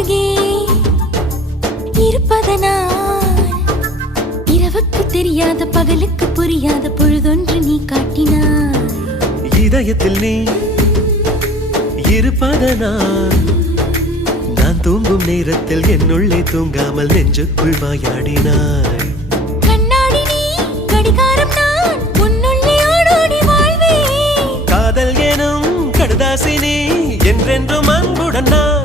அருகே இருப்பதனால் இரவுக்கு தெரியாத பகலுக்கு புரியாத பொழுதொன்று நீ காட்டினாய். இதயத்தில் நீ இருப்பதனால் நான் தூங்கும் நேரத்தில் என்னுள்ளே தூங்காமல் நெஞ்சுக்குள் வாயாடினாய். கண்ணாடி நீ கடிகாரம் நான் உன்னுள்ளே ஓடோடி வாழ்வே. காதல் எனும் கடுதாசி நீ என்றென்றும் அன்புடன் நான்